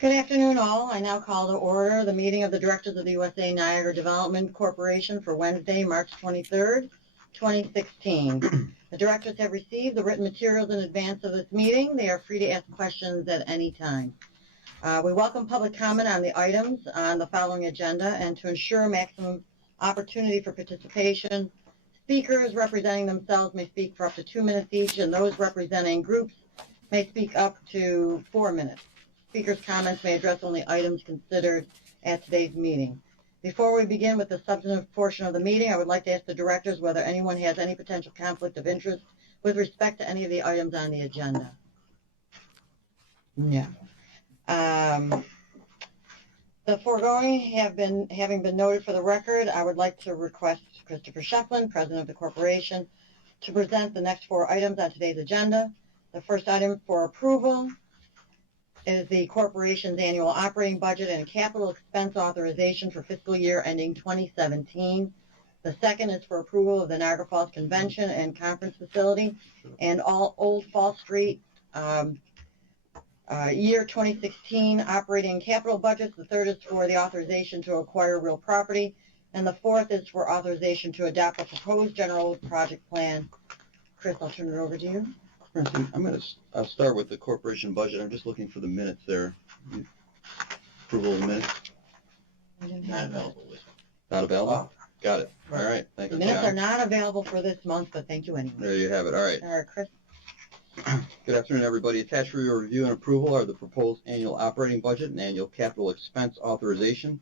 Good afternoon, all. I now call to order the meeting of the Directors of the USA Niagara Development Corporation for Wednesday, March 23rd, 2016. The directors have received the written materials in advance of this meeting. They are free to ask questions at any time. We welcome public comment on the items on the following agenda, and to ensure maximum opportunity for participation, speakers representing themselves may speak for up to 2 minutes each, and those representing groups may speak up to 4 minutes. Speakers' comments may address only items considered at today's meeting. Before we begin with the substantive portion of the meeting, I would like to ask the directors whether anyone has any potential conflict of interest with respect to any of the items on the agenda. No. The foregoing having been noted for the record, I would like to request Christopher Shefflin, President of the Corporation, to present the next 4 items on today's agenda. The first item for approval is the corporation's annual operating budget and capital expense authorization for fiscal year ending 2017. The second is for approval of the Niagara Falls Convention and Conference Facility and all Old Fall Street year 2016 operating and capital budgets. The third is for the authorization to acquire real property. And the fourth is for authorization to adopt a proposed general project plan. Chris, I'll turn it over to you. I'm going to start with the corporation budget. I'm just looking for the minutes there. Approval of the minutes. Not available. Not available? Got it. All right. Thank The you. minutes are not available for this month, but thank you anyway. There you have it. All right. All right, Chris. Good afternoon, everybody. Attached for your review and approval are the proposed annual operating budget and annual capital expense authorization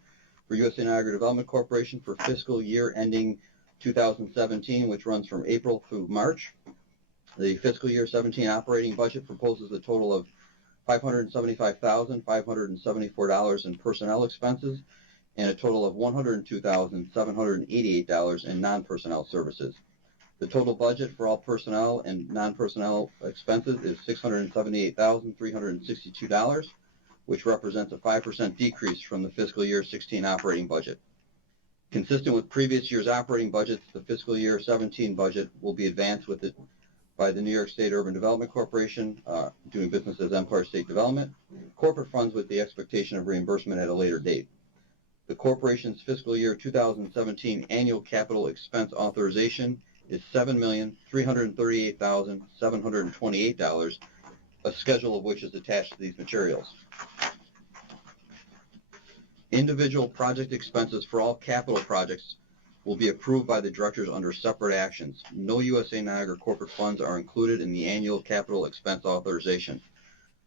for USA Niagara Development Corporation for fiscal year ending 2017, which runs from April through March. The fiscal year 17 operating budget proposes a total of $575,574 in personnel expenses and a total of $102,788 in non-personnel services. The total budget for all personnel and non-personnel expenses is $678,362, which represents a 5% decrease from the fiscal year 16 operating budget. Consistent with previous year's operating budgets, the fiscal year 17 budget will be advanced by the New York State Urban Development Corporation, doing business as Empire State Development, corporate funds with the expectation of reimbursement at a later date. The corporation's fiscal year 2017 annual capital expense authorization is $7,338,728, a schedule of which is attached to these materials. Individual project expenses for all capital projects will be approved by the directors under separate actions. No USA Niagara corporate funds are included in the annual capital expense authorization.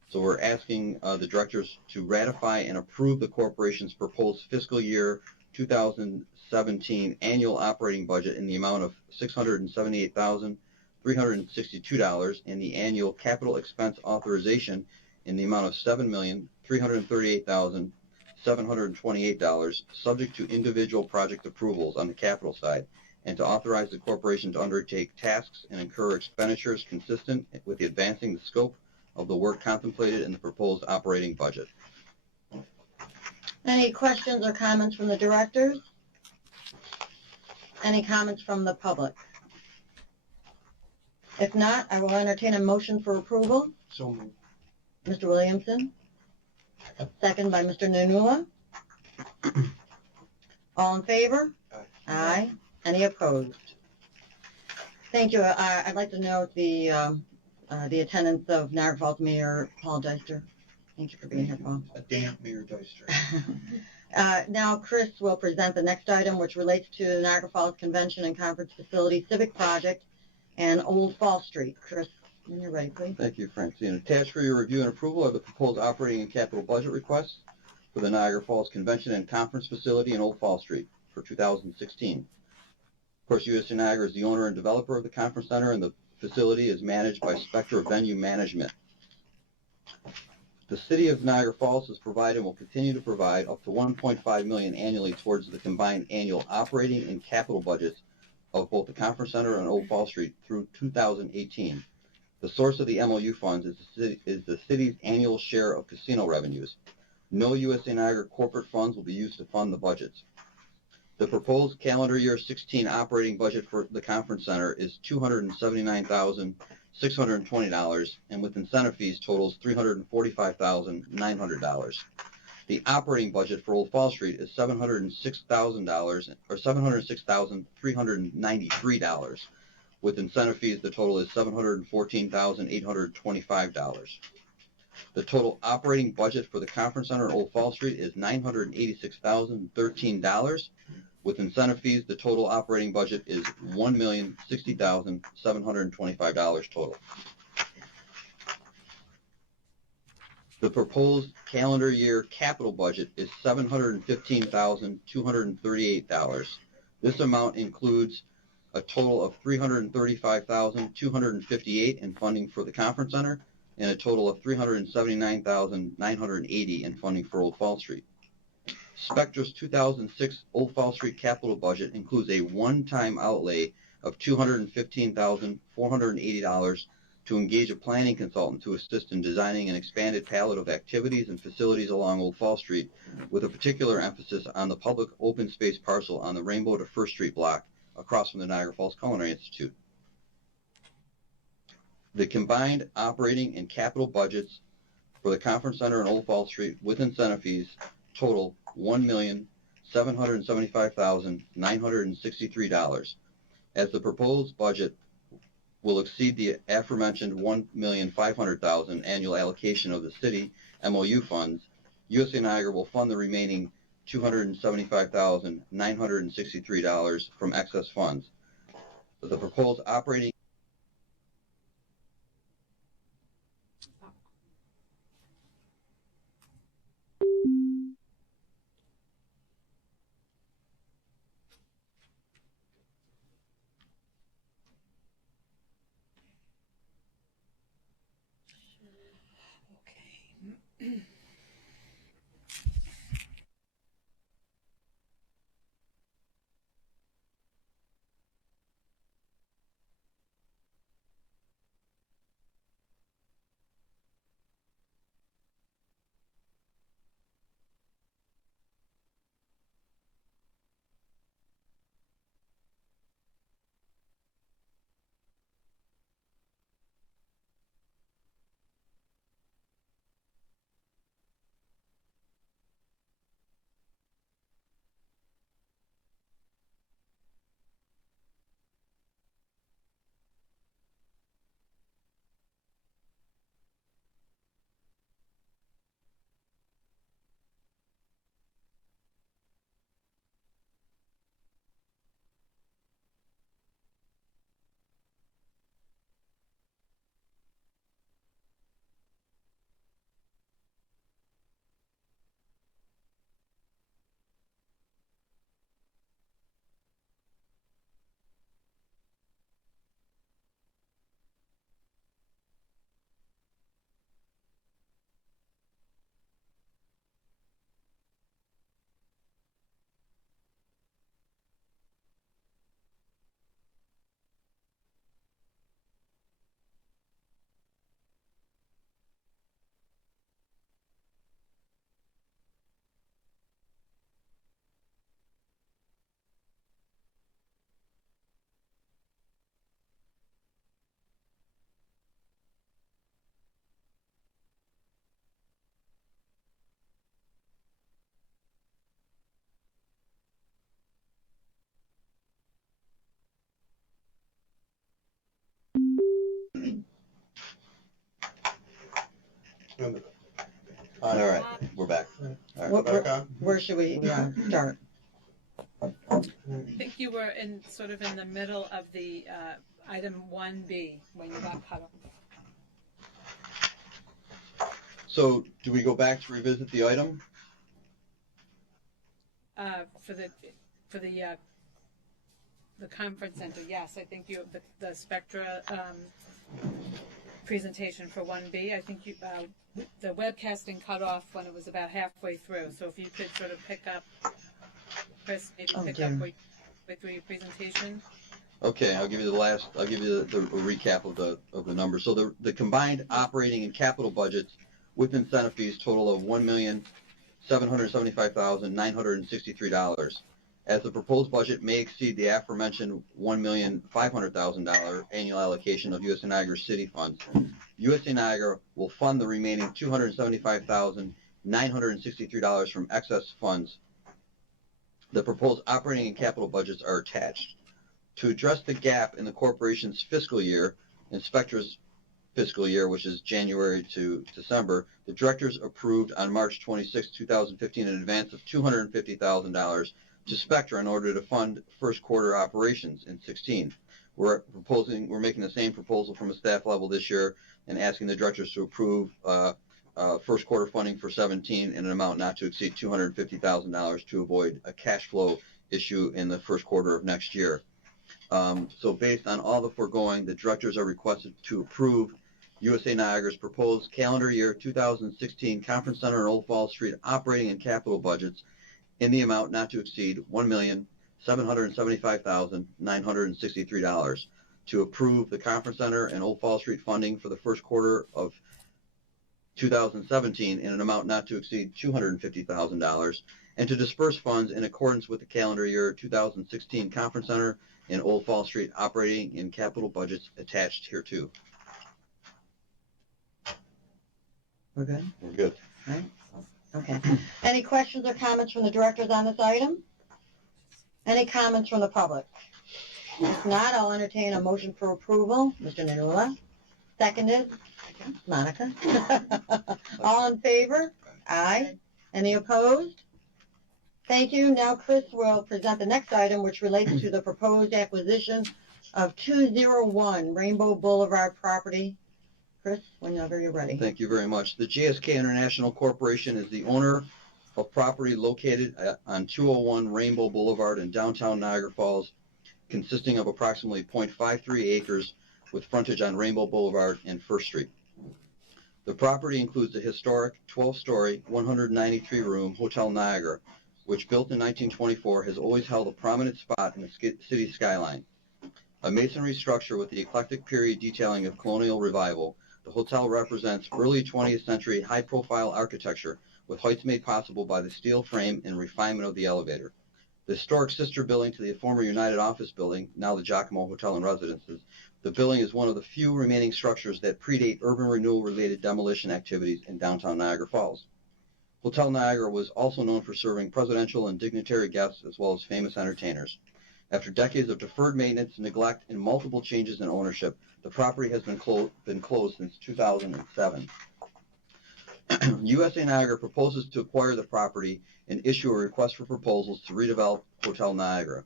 So we're asking the directors to ratify and approve the corporation's proposed fiscal year 2017 annual operating budget in the amount of $678,362 and the annual capital expense authorization in the amount of $7,338,728, subject to individual project approvals on the capital side, and to authorize the corporation to undertake tasks and incur expenditures consistent with the advancing the scope of the work contemplated in the proposed operating budget. Any questions or comments from the directors? Any comments from the public? If not, I will entertain a motion for approval. So moved. Mr. Williamson? Second by Mr. Nanula. All in favor? Aye. Aye. Any opposed? Thank you. I'd like to note the attendance of Niagara Falls Mayor Paul Deister. Thank you for being here, Paul. A damp Mayor Deister. Now Chris will present the next item, which relates to the Niagara Falls Convention and Conference Facility Civic Project and Old Fall Street. Chris, when you're ready, please. Thank you, Francine. Attached for your review and approval are the proposed operating and capital budget requests for the Niagara Falls Convention and Conference Facility in Old Fall Street for 2016. Of course, USA Niagara is the owner and developer of the conference center, and the facility is managed by Spectra Venue Management. The City of Niagara Falls has provided and will continue to provide up to $1.5 million annually towards the combined annual operating and capital budgets of both the conference center and Old Fall Street through 2018. The source of the MOU funds is the city's annual share of casino revenues. No USA Niagara corporate funds will be used to fund the budgets. The proposed calendar year 16 operating budget for the conference center is $279,620, and with incentive fees totals $345,900. The operating budget for Old Fall Street is $706,000 or $706,393. With incentive fees, the total is $714,825. The total operating budget for the conference center at Old Fall Street is $986,013. With incentive fees, the total operating budget is $1,060,725 total. The proposed calendar year capital budget is $715,238. This amount includes a total of $335,258 in funding for the conference center and a total of $379,980 in funding for Old Fall Street. Spectra's 2006 Old Fall Street capital budget includes a one-time outlay of $215,480 to engage a planning consultant to assist in designing an expanded palette of activities and facilities along Old Fall Street, with a particular emphasis on the public open space parcel on the Rainbow to First Street block across from the Niagara Falls Culinary Institute. The combined operating and capital budgets for the conference center and Old Fall Street with incentive fees total $1,775,963. As the proposed budget will exceed the aforementioned $1,500,000 annual allocation of the city MOU funds, USA Niagara will fund the remaining $275,963 from excess funds. The proposed operating all right, we're back. All right. Where should we start? I think you were sort of in the middle of the item 1B when you got cut off. So do we go back to revisit the item? For the conference center, yes, I think you the Spectra presentation for 1B. I think you the webcasting cut off when it was about halfway through. So if you could sort of pick up, Chris, maybe pick up with your presentation. Okay, I'll give you the recap of the numbers. So the combined operating and capital budgets with incentive fees total of $1,775,963. As the proposed budget may exceed the aforementioned $1,500,000 annual allocation of USA Niagara city funds, USA Niagara will fund the remaining $275,963 from excess funds. The proposed operating and capital budgets are attached. To address the gap in the corporation's fiscal year, inspector's fiscal year, which is January to December, the directors approved on March 26, 2015, an advance of $250,000 to Spectra in order to fund first quarter operations in 16. We're making the same proposal from a staff level this year and asking the directors to approve first quarter funding for 17 in an amount not to exceed $250,000 to avoid a cash flow issue in the first quarter of next year. So based on all the foregoing, the directors are requested to approve USA Niagara's proposed calendar year 2016 Conference Center and Old Falls Street operating and capital budgets in the amount not to exceed $1,775,963, to approve the Conference Center and Old Falls Street funding for the first quarter of 2017 in an amount not to exceed $250,000, and to disperse funds in accordance with the calendar year 2016 Conference Center and Old Falls Street operating and capital budgets attached hereto. We're good? We're good. Right? Okay. Any questions or comments from the directors on this item? Any comments from the public? If not, I'll entertain a motion for approval. Mr. Nanula, seconded. Monica. All in favor? Aye. Any opposed? Thank you. Now Chris will present the next item, which relates to the proposed acquisition of 201 Rainbow Boulevard property. Chris, whenever you're ready. Thank you very much. The GSK International Corporation is the owner of property located on 201 Rainbow Boulevard in downtown Niagara Falls, consisting of approximately 0.53 acres with frontage on Rainbow Boulevard and First Street. The property includes a historic 12-story, 193-room Hotel Niagara, which, built in 1924, has always held a prominent spot in the city skyline. A masonry structure with the eclectic period detailing of colonial revival, the hotel represents early 20th century high-profile architecture with heights made possible by the steel frame and refinement of the elevator. The historic sister building to the former United Office Building, now the Giacomo Hotel and Residences, the building is one of the few remaining structures that predate urban renewal-related demolition activities in downtown Niagara Falls. Hotel Niagara was also known for serving presidential and dignitary guests as well as famous entertainers. After decades of deferred maintenance, neglect, and multiple changes in ownership, the property has been closed since 2007. USA Niagara proposes to acquire the property and issue a request for proposals to redevelop Hotel Niagara.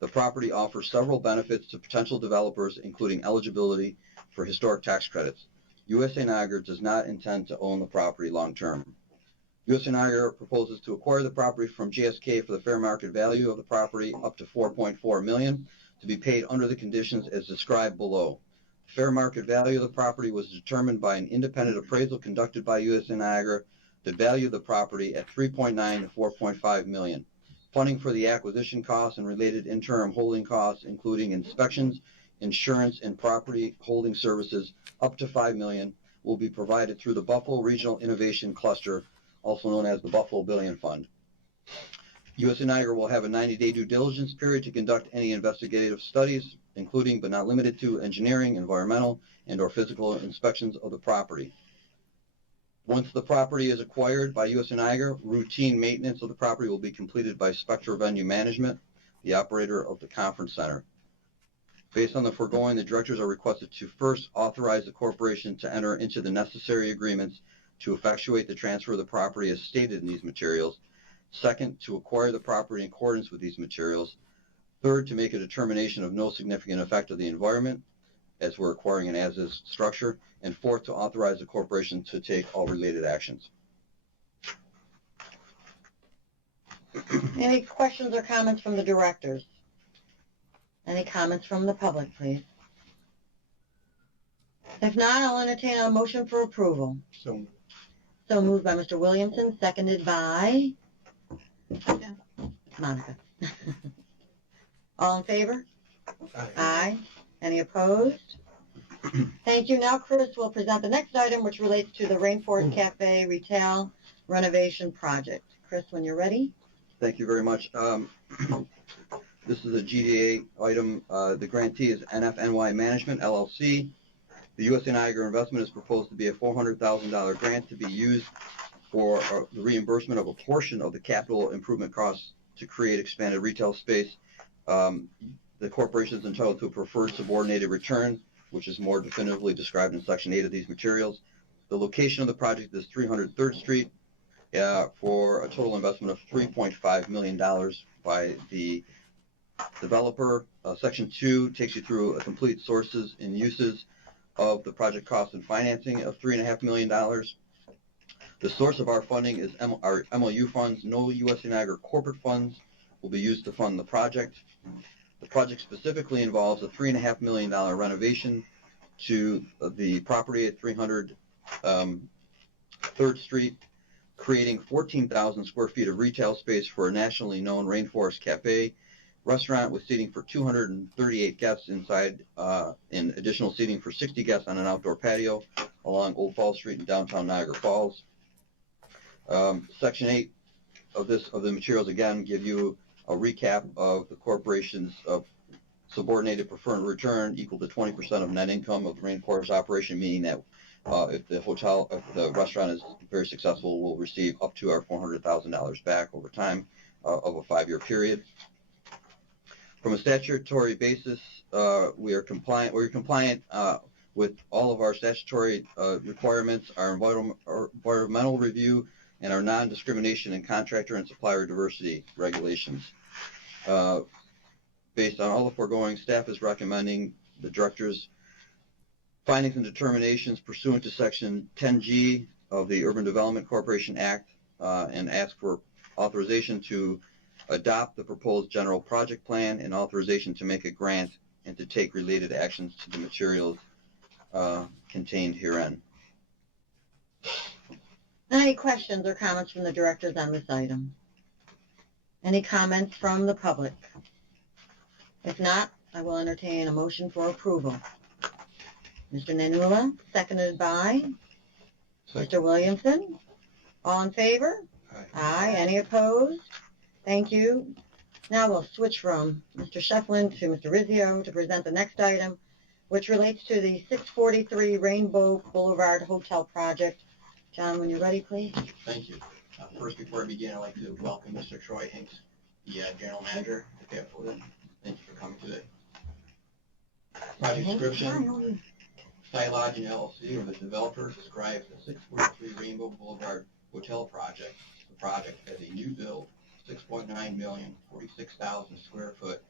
The property offers several benefits to potential developers, including eligibility for historic tax credits. USA Niagara does not intend to own the property long-term. USA Niagara proposes to acquire the property from GSK for the fair market value of the property up to $4.4 million, to be paid under the conditions as described below. Fair market value of the property was determined by an independent appraisal conducted by USA Niagara that valued the property at $3.9 to $4.5 million. Funding for the acquisition costs and related interim holding costs, including inspections, insurance, and property holding services up to $5 million, will be provided through the Buffalo Regional Innovation Cluster, also known as the Buffalo Billion Fund. USA Niagara will have a 90-day due diligence period to conduct any investigative studies, including but not limited to engineering, environmental, and/or physical inspections of the property. Once the property is acquired by USA Niagara, routine maintenance of the property will be completed by Spectra Venue Management, the operator of the conference center. Based on the foregoing, the directors are requested to first authorize the corporation to enter into the necessary agreements to effectuate the transfer of the property as stated in these materials. Second, to acquire the property in accordance with these materials. Third, to make a determination of no significant effect of the environment, as we're acquiring an as-is structure. And fourth, to authorize the corporation to take all related actions. Any questions or comments from the directors? Any comments from the public, please? If not, I'll entertain a motion for approval. So So moved by Mr. Williamson, seconded by Monica. All in favor? Aye. Any opposed? Thank you. Now Chris will present the next item, which relates to the Rainforest Cafe retail renovation project. Chris, when you're ready. Thank you very much. This is a GDA item. The grantee is NFNY Management, LLC. The USA Niagara investment is proposed to be a $400,000 grant to be used for the reimbursement of a portion of the capital improvement costs to create expanded retail space. The corporation is entitled to a preferred subordinated return, which is more definitively described in Section 8 of these materials. The location of the project is 300 3rd Street for a total investment of $3.5 million by the developer. Section 2 takes you through a complete sources and uses of the project cost and financing of $3.5 million. The source of our funding is our MOU funds. No USA Niagara corporate funds will be used to fund the project. The project specifically involves a $3.5 million renovation to the property at 300 3rd Street, creating 14,000 square feet of retail space for a nationally known Rainforest Cafe restaurant with seating for 238 guests inside and additional seating for 60 guests on an outdoor patio along Old Falls Street in downtown Niagara Falls. Section 8 of the materials again give you a recap of the corporation's subordinated preferred return equal to 20% of net income of the Rainforest operation, meaning that if the restaurant is very successful, we'll receive up to our $400,000 back over time of a 5-year period. From a statutory basis, we are compliant. We're compliant with all of our statutory requirements, our environmental review, and our non-discrimination and contractor and supplier diversity regulations. Based on all the foregoing, staff is recommending the director's findings and determinations pursuant to Section 10G of the Urban Development Corporation Act and ask for authorization to adopt the proposed general project plan and authorization to make a grant and to take related actions to the materials contained herein. Any questions or comments from the directors on this item? Any comments from the public? If not, I will entertain a motion for approval. Mr. Nanula, seconded by Mr. Williamson. All in favor? Aye. Aye. Any opposed? Thank you. Now we'll switch from Mr. Shefflin to Mr. Rizzio to present the next item, which relates to the 643 Rainbow Boulevard Hotel project. John, when you're ready, please. Thank you. First, before I begin, I'd like to welcome Mr. Troy Hinks, the general manager at the Capitol. Thank you for coming today. Project description. Site Lodging LLC, or the developer, describes the 643 Rainbow Boulevard Hotel project. The project as a new build, 6.9 million, 46,000 square foot,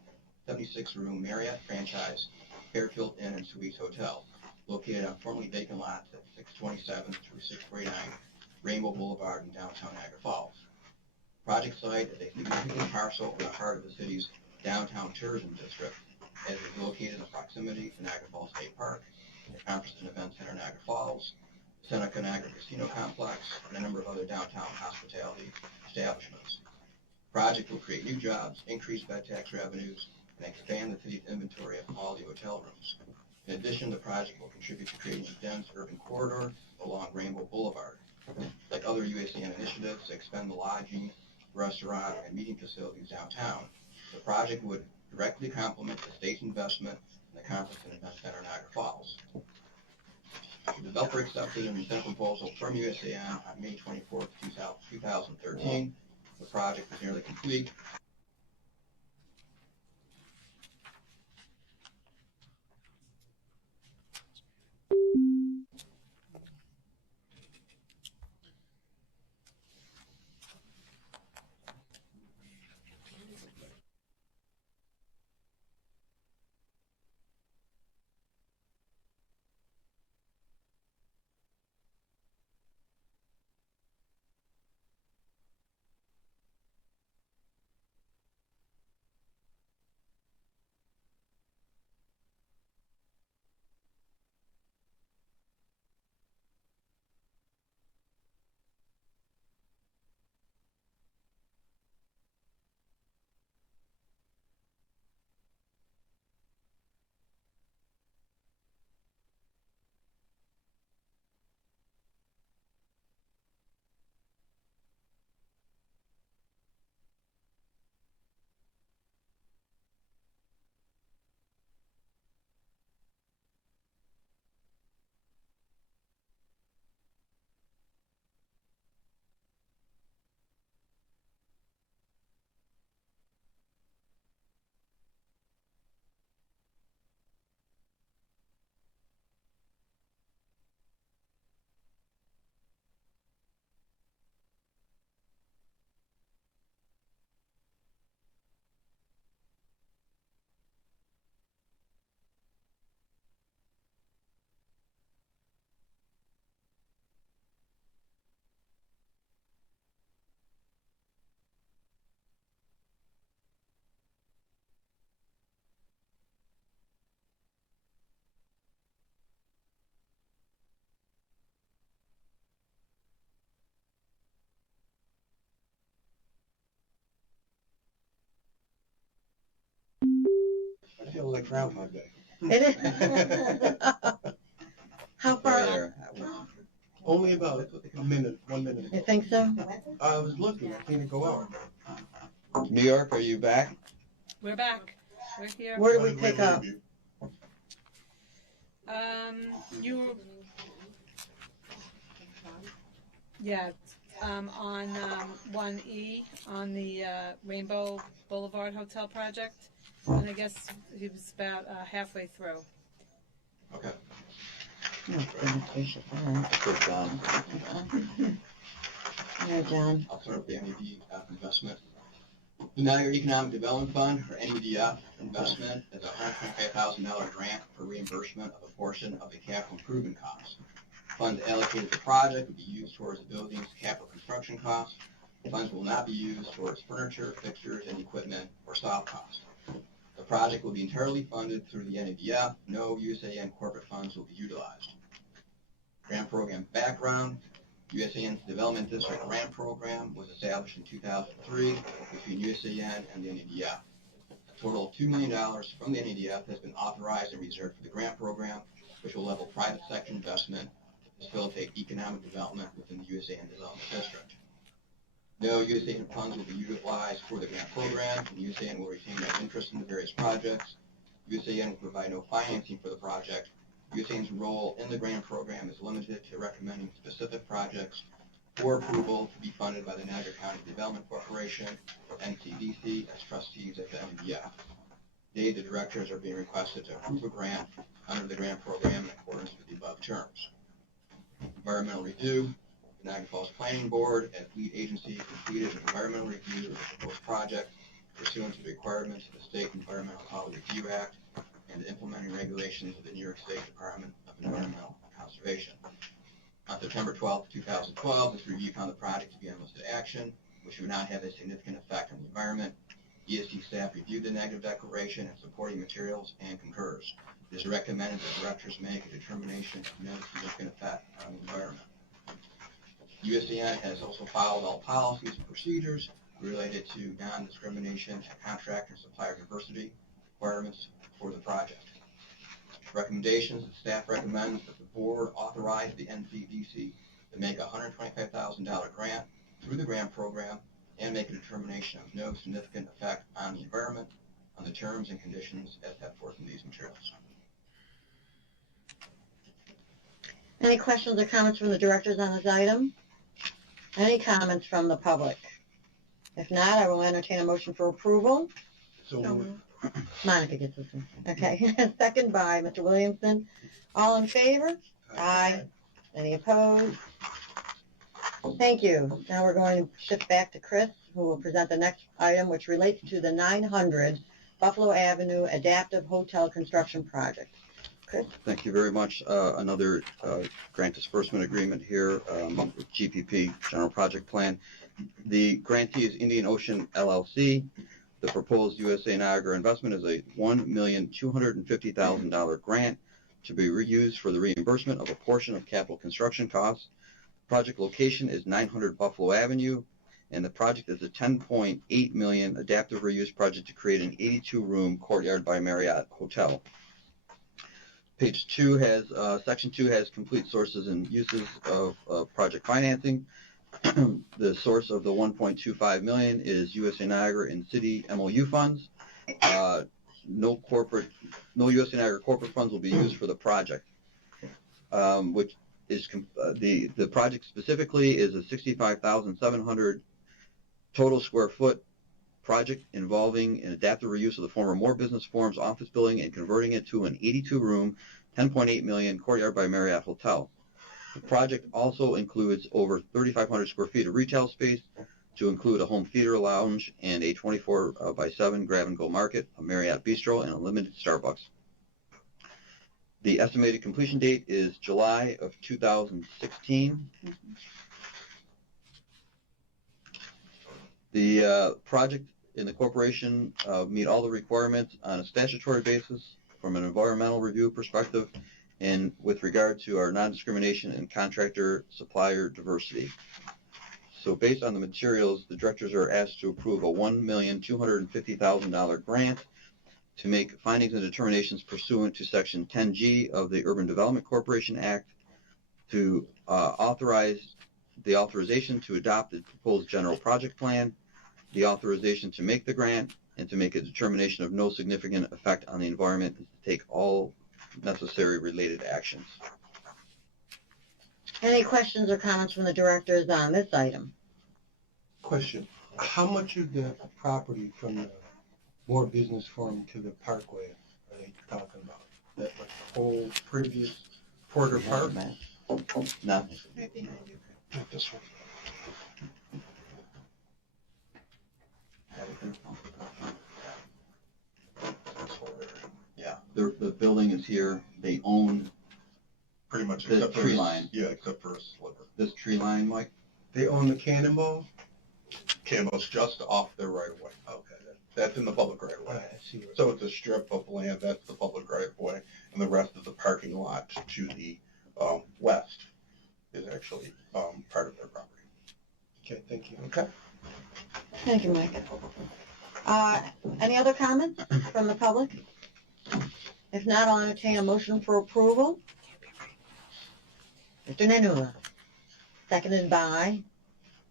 76-room Marriott franchise Fairfield Inn and Suites Hotel, located on formerly vacant lots at 627 through 649 Rainbow Boulevard in downtown Niagara Falls. Project site is a significant parcel in the heart of the city's downtown tourism district, as it is located in proximity to Niagara Falls State Park, the Conference and Event Center Niagara Falls, Seneca Niagara Casino Complex, and a number of other downtown hospitality establishments. The project will create new jobs, increase bed tax revenues, and expand the city's inventory of quality hotel rooms. In addition, the project will contribute to creating a dense urban corridor along Rainbow Boulevard. Like other USAN initiatives to expand the lodging, restaurant, and meeting facilities downtown, the project would directly complement the state's investment in the Conference and Event Center Niagara Falls. The developer accepted an incentive proposal from USAN on May 24, 2013. The project is nearly complete. feels like Groundhog Day. It is. How far? There. Only about a minute, 1 minute You ago. think so? I was looking, I seen it go out. New York, are you back? We're back. We're here. Where do we pick up? You. Yeah. On 1E on the Rainbow Boulevard Hotel project, and I guess he was about halfway through. Okay. Oh, goodness gracious, all right. Good, John. Yeah, John. I'll start with the NEDF investment. The Niagara Economic Development Fund, or NEDF investment, is a $125,000 grant for reimbursement of a portion of the capital improvement costs. Funds allocated to the project will be used towards the building's capital construction costs. Funds will not be used towards furniture, fixtures, and equipment or soft costs. The project will be entirely funded through the NEDF. No USAN corporate funds will be utilized. Grant program background. USAN's Development District Grant Program was established in 2003 between USAN and the NEDF. A total of $2 million from the NEDF has been authorized and reserved for the grant program, which will level private sector investment to facilitate economic development within the USAN Development District. No USAN funds will be utilized for the grant program, and USAN will retain no interest in the various projects. USAN will provide no financing for the project. USAN's role in the grant program is limited to recommending specific projects for approval to be funded by the Niagara County Development Corporation, or NCDC, as trustees of the NEDF. Today, the directors are being requested to approve a grant under the grant program in accordance with the above terms. Environmental review. The Niagara Falls Planning Board, as lead agency, completed an environmental review of the proposed project pursuant to the requirements of the State Environmental Quality Review Act and the implementing regulations of the New York State Department of Environmental Conservation. On September 12, 2012, this review found the project to be unlisted action, which would not have a significant effect on the environment. ESD staff reviewed the negative declaration and supporting materials and concurs. It is recommended that directors make a determination of no significant effect on the environment. USAN has also followed all policies and procedures related to non-discrimination and contractor and supplier diversity requirements for the project. Recommendations: the staff recommends that the board authorize the NCDC to make a $125,000 grant through the grant program and make a determination of no significant effect on the environment on the terms and conditions as set forth in these materials. Any questions or comments from the directors on this item? Any comments from the public? If not, I will entertain a motion for approval. So moved. Monica gets this one. Okay. Second by Mr. Williamson. All in favor? Aye. Any opposed? Thank you. Now we're going to shift back to Chris, who will present the next item, which relates to the 900 Buffalo Avenue Adaptive Hotel Construction Project. Chris? Thank you very much. Another grant disbursement agreement here with GPP, General Project Plan. The grantee is Indian Ocean LLC. The proposed USA Niagara investment is a $1,250,000 grant to be reused for the reimbursement of a portion of capital construction costs. Project location is 900 Buffalo Avenue, and the project is a $10.8 million adaptive reuse project to create an 82-room Courtyard by Marriott hotel. Page 2 has, section 2 has complete sources and uses of project financing. The source of the $1.25 million is USA Niagara and city MOU funds. No USA Niagara corporate funds will be used for the project, which is the project specifically is a 65,700 total square foot project involving an adaptive reuse of the former Moore Business Forums office building and converting it to an 82-room, $10.8 million Courtyard by Marriott hotel. The project also includes over 3,500 square feet of retail space to include a home theater lounge and a 24/7 grab-and-go market, a Marriott bistro, and a limited Starbucks. The estimated completion date is July of 2016. The project and the corporation meet all the requirements on a statutory basis from an environmental review perspective and with regard to our non-discrimination and contractor-supplier diversity. So based on the materials, the directors are asked to approve a $1,250,000 grant to make findings and determinations pursuant to Section 10G of the Urban Development Corporation Act, to authorize the authorization to adopt the proposed general project plan, the authorization to make the grant, and to make a determination of no significant effect on the environment, and to take all necessary related actions. Any questions or comments from the directors on this item? Question, how much of the property from the More Business Forum to the Parkway are they talking about? That like the whole previous Porter Park? Nothing. Right behind you. Not this one. Yeah, the building is here. They own Pretty much the except for tree line. Yeah, except for a sliver. This tree line, Mike. They own the Cannonball? Campbell's just off their right of way. Okay, That's in the public right of all way. right, I see what. So it's a strip of land, that's the public right of way, and the rest of the parking lot to the west is actually part of their property. Okay, thank you. Okay. Thank you, Mike. Any other comments from the public? If not, I'll entertain a motion for approval. Mr. Nanula, seconded by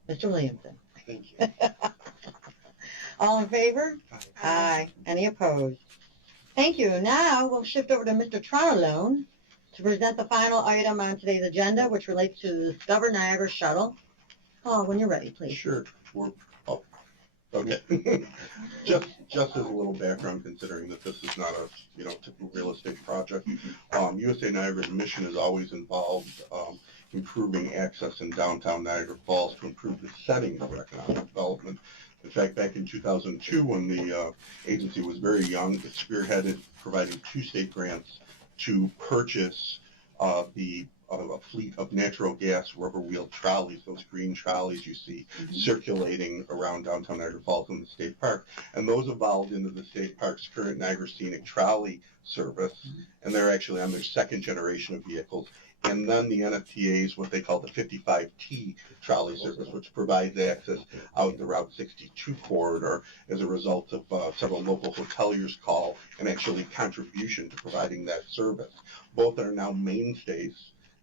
Mr. Williamson. Thank you. All in favor? Aye. Aye. Any opposed? Thank you. Now we'll shift over to Mr. Trotterlone to present the final item on today's agenda, which relates to the Discover Niagara shuttle. Oh, when you're ready, please. Sure, we're up. Okay. Just as a little background, considering that this is not a, typical real estate project, USA Niagara's mission is always involved improving access in downtown Niagara Falls to improve the setting for economic development. In fact, back in 2002, when the agency was very young, it spearheaded providing 2 state grants to purchase a fleet of natural gas rubber-wheeled trolleys, those green trolleys you see circulating around downtown Niagara Falls in the state park. And those evolved into the state park's current Niagara Scenic Trolley service, and they're actually on their 2nd generation of vehicles. And then the NFTA's, what they call the 55T trolley service, which provides access out the Route 62 corridor as a result of several local hoteliers' call and actually contribution to providing that service. Both are now mainstays,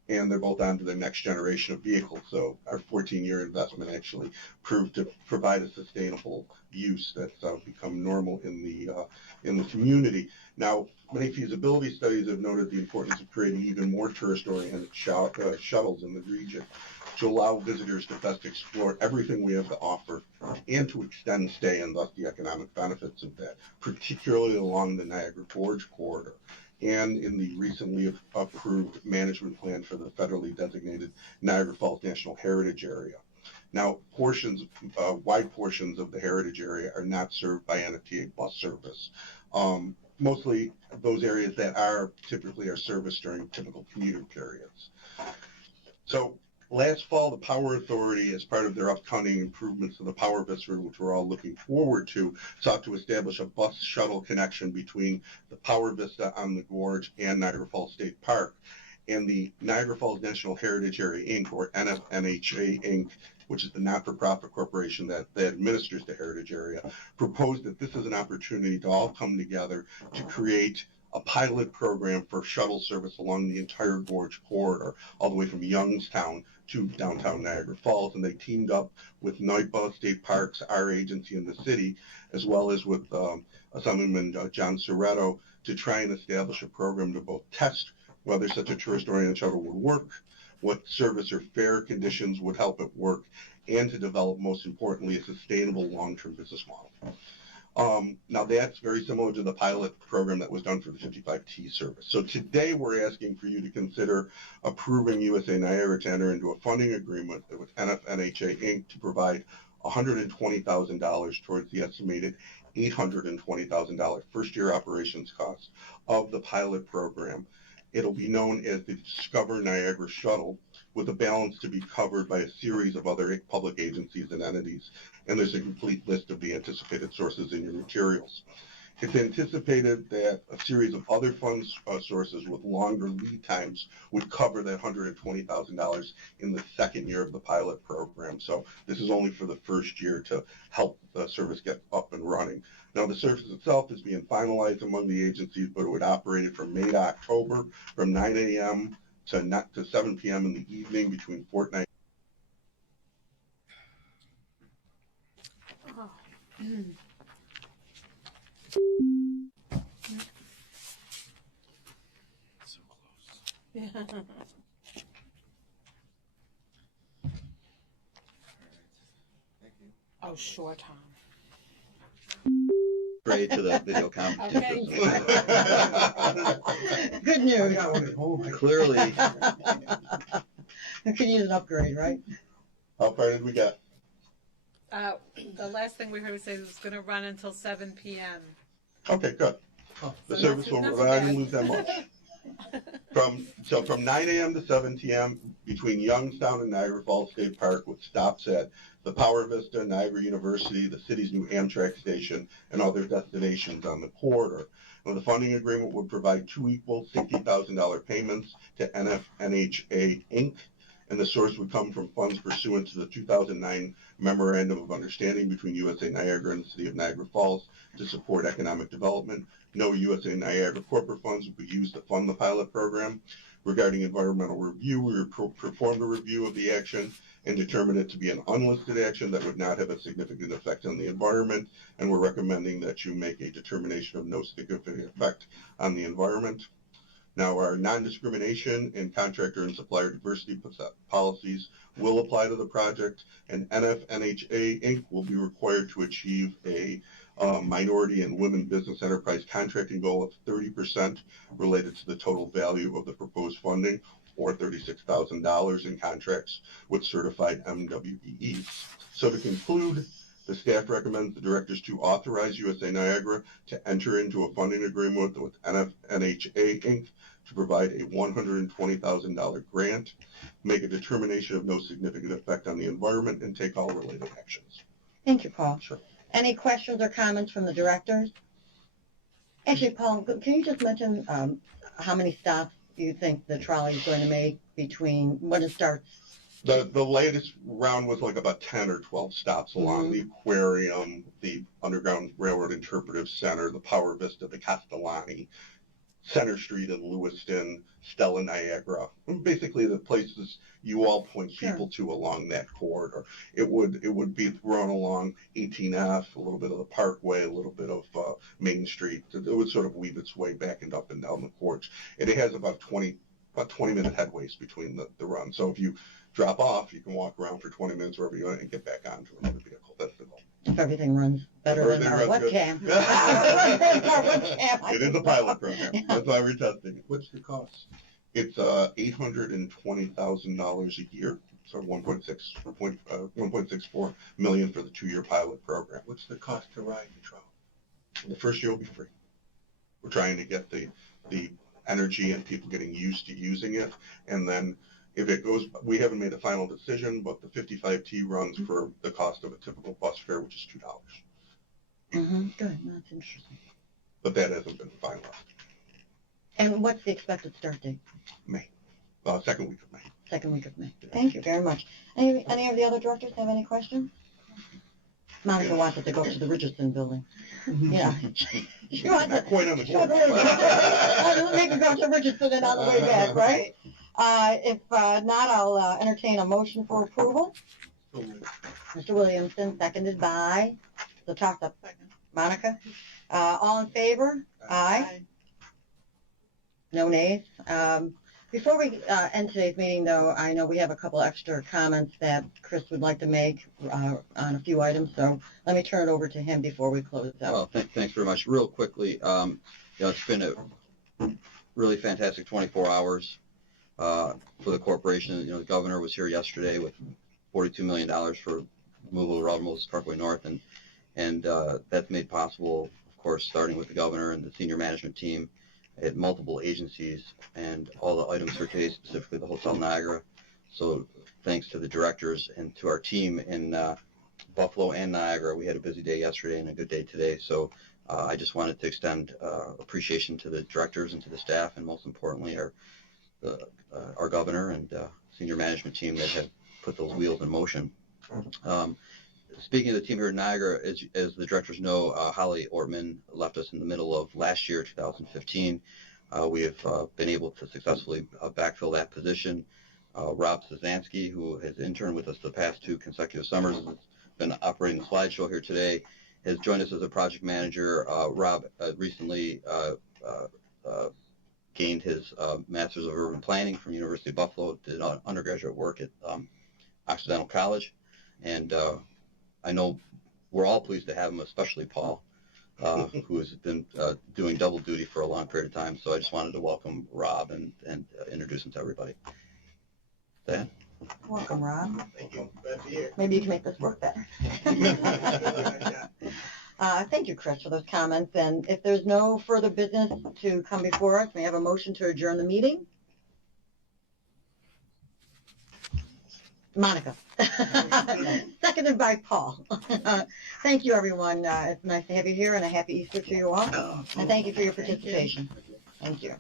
and they're both onto the next generation of vehicles. So our 14-year investment actually proved to provide a sustainable use that's become normal in the community. Now, many feasibility studies have noted the importance of creating even more tourist-oriented shuttles in the region to allow visitors to best explore everything we have to offer and to extend stay and thus the economic benefits of that, particularly along the Niagara Gorge corridor and in the recently approved management plan for the federally designated Niagara Falls National Heritage Area. Now, wide portions of the heritage area are not served by NFTA bus service. Mostly those areas that are typically serviced during typical commuter periods. So last fall, the Power Authority, as part of their upcoming improvements to the Power Vista, which we're all looking forward to, sought to establish a bus shuttle connection between the Power Vista on the Gorge and Niagara Falls State Park. And the Niagara Falls National Heritage Area, Inc., or NFNHA, Inc., which is the not-for-profit corporation that administers the heritage area, proposed that this is an opportunity to all come together to create a pilot program for shuttle service along the entire Gorge corridor, all the way from Youngstown to downtown Niagara Falls. And they teamed up with NYPA, State Parks, our agency in the city, as well as with Assemblyman John Soretto, to try and establish a program to both test whether such a tourist-oriented shuttle would work, what service or fare conditions would help it work, and to develop, most importantly, a sustainable long-term business model. Now that's very similar to the pilot program that was done for the 55T service. So today we're asking for you to consider approving USA Niagara to enter into a funding agreement with NFNHA Inc. to provide $120,000 towards the estimated $820,000 first-year operations cost of the pilot program. It'll be known as the Discover Niagara Shuttle, with a balance to be covered by a series of other public agencies and entities. And there's a complete list of the anticipated sources in your materials. It's anticipated that a series of other fund sources with longer lead times would cover that $120,000 in the second year of the pilot program. So this is only for the first year to help the service get up and running. Now, the service itself is being finalized among the agencies, but it would operate from May to October from 9 a.m. to 7 p.m. in the evening between fortnight. So close. Yeah. Thank you. Oh, sure, Tom. Straight to the video conferencing Okay. system. Good I news. got one at home. Clearly, We could use an upgrade, right? How far did we get? The last thing we heard was say it was gonna run until 7 p.m. Okay, good. The So service not will, too I bad. didn't lose that much. From 9 a.m. to 7 p.m. between Youngstown and Niagara Falls State Park with stops at the Power Vista, Niagara University, the city's new Amtrak station, and other destinations on the corridor. Now, the funding agreement would provide two equal $60,000 payments to NFNHA Inc., and the source would come from funds pursuant to the 2009 Memorandum of Understanding between USA Niagara and the City of Niagara Falls to support economic development. No USA Niagara corporate funds would be used to fund the pilot program. Regarding environmental review, we performed a review of the action and determined it to be an unlisted action that would not have a significant effect on the environment, and we're recommending that you make a determination of no significant effect on the environment. Now, our non-discrimination and contractor and supplier diversity policies will apply to the project, and NFNHA Inc. will be required to achieve a minority and women business enterprise contracting goal of 30% related to the total value of the proposed funding, or $36,000 in contracts with certified MWBEs. So to conclude, the staff recommends the directors to authorize USA Niagara to enter into a funding agreement with NFNHA Inc. to provide a $120,000 grant, make a determination of no significant effect on the environment, and take all related actions. Thank you, Paul. Sure. Any questions or comments from the directors? Actually, Paul, can you just mention how many stops you think the trolley is going to make between when it starts? The latest round was like about 10 or 12 stops along the aquarium, the Underground Railroad Interpretive Center, the Power Vista, the Castellani, Center Street in Lewiston, Stella Niagara, basically the places you all point people to along that corridor. It would be run along 18F, a little bit of the Parkway, a little bit of Main Street. It would sort of weave its way back and up and down the courts. And it has about 20-minute headways between the runs. So if you drop off, you can walk around for 20 minutes wherever you want and get back onto another vehicle. That's the goal. If everything runs better than our webcam. It is a pilot program. That's why we're testing it. What's the cost? It's $820,000 a year, so 1.64 million for the 2-year pilot program. What's the cost to ride the trolley? The first year will be free. We're trying to get the energy and people getting used to using it, and then if it goes, we haven't made a final decision, but the 55T runs for the cost of a typical bus fare, which is $2. Good, that's interesting. But that hasn't been finalized. And what's the expected start date? May, second week of May. Second week of May. Thank you very much. Any of the other directors have any questions? Monica wanted to go to the Richardson building. Yeah. She wanted Not quite on the she wanted corner. to make her go to Richardson and on the way back, right? If not, I'll entertain a motion for approval. So moved. Mr. Williamson, seconded by the toss-up. Monica? All in favor? Aye. No nays? Before we end today's meeting, though, I know we have a couple extra comments that Chris would like to make on a few items, so let me turn it over to him before we close out. Well, thanks very much. Real quickly, it's been a really fantastic 24 hours for the corporation. The governor was here yesterday with $42 million for removal of Robert Moses Parkway North, and that's made possible, of course, starting with the governor and the senior management team at multiple agencies, and all the items for today, specifically the Hotel Niagara. So thanks to the directors and to our team in Buffalo and Niagara. We had a busy day yesterday and a good day today. So I just wanted to extend appreciation to the directors and to the staff, and most importantly, our governor and senior management team that have put those wheels in motion. Speaking of the team here in Niagara, as the directors know, Holly Ortman left us in the middle of last year, 2015. We have been able to successfully backfill that position. Rob Szanski, who has interned with us the past 2 consecutive summers, has been operating the slideshow here today, has joined us as a project manager. Rob recently gained his Master's of Urban Planning from University of Buffalo, did undergraduate work at Occidental College, and I know we're all pleased to have him, especially Paul, who has been doing double duty for a long period of time. So I just wanted to welcome Rob and introduce him to everybody. Dan? Welcome, Rob. Thank you. Glad to be here. Maybe you can make this work better. Thank you, Chris, for those comments. And if there's no further business to come before us, may I have a motion to adjourn the meeting? Monica. Seconded by Paul. Thank you, everyone. It's nice to have you here, and a happy Easter to you all. And thank you for your participation. Thank you.